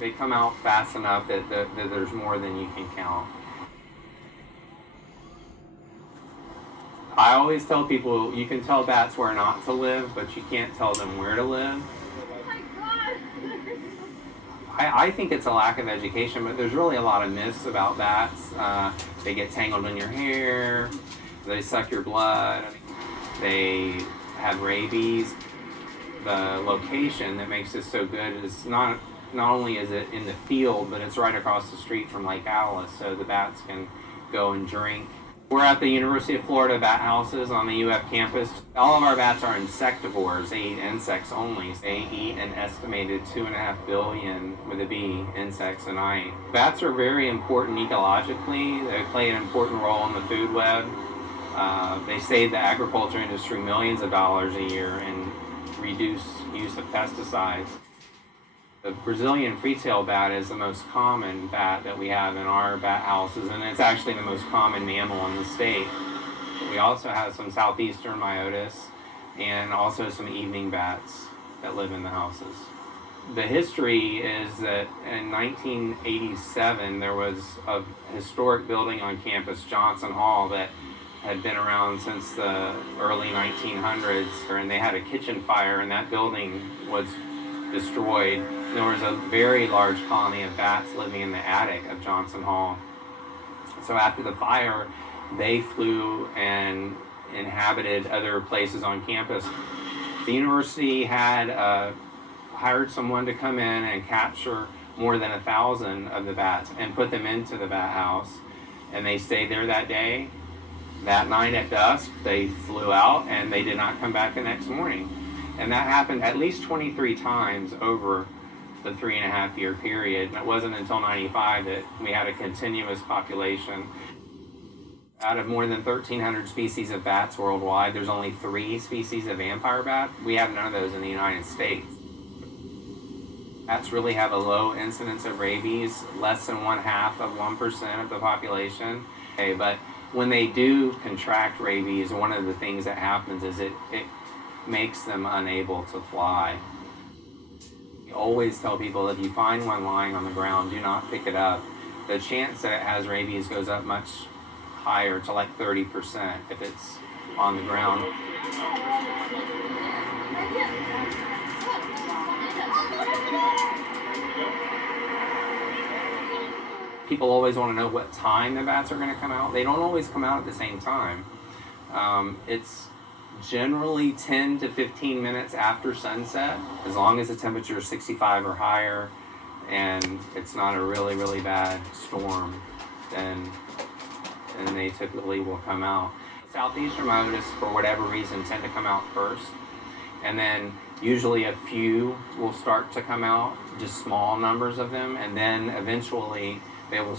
They come out fast enough that there's more than you can count. I always tell people you can tell bats where not to live, but you can't tell them where to live. Oh my God! I think it's a lack of education, but there's really a lot of myths about bats. They get tangled in your hair, they suck your blood, they have rabies. The location that makes this so good is not only is it in the field, but it's right across the street from Lake Alice, so the bats can go and drink. We're at the University of Florida bat houses on the UF campus. All of our bats are insectivores. They eat insects only. They eat an estimated 2.5 billion, with a B, insects a night. Bats are very important ecologically. They play an important role in the food web. They save the agriculture industry millions of dollars a year and reduce use of pesticides. The Brazilian free-tailed bat is the most common bat that we have in our bat houses, and it's actually the most common mammal in the state. We also have some southeastern myotis and also some evening bats that live in the houses. The history is that in 1987 there was a historic building on campus, Johnson Hall, that had been around since the early 1900s, and they had a kitchen fire and that building was destroyed. There was a very large colony of bats living in the attic of Johnson Hall. So after the fire, they flew and inhabited other places on campus. The university had hired someone to come in and capture more than 1,000 of the bats and put them into the bat house, and they stayed there that day. That night at dusk, they flew out and they did not come back the next morning. And that happened at least 23 times over the 3.5-year period. And it wasn't until 95 that we had a continuous population. Out of more than 1,300 species of bats worldwide, there's only 3 species of vampire bat. We have none of those in the United States. Bats really have a low incidence of rabies, less than 0.5% of the population. Okay, but when they do contract rabies, one of the things that happens is it makes them unable to fly. I always tell people if you find one lying on the ground, do not pick it up. The chance that it has rabies goes up much higher to like 30% if it's on the ground. People always want to know what time the bats are going to come out. They don't always come out at the same time. It's generally 10 to 15 minutes after sunset, as long as the temperature is 65 or higher and it's not a really, really bad storm, then they typically will come out. Southeastern myotis, for whatever reason, tend to come out first, and then usually a few will start to come out, just small numbers of them, and then eventually they will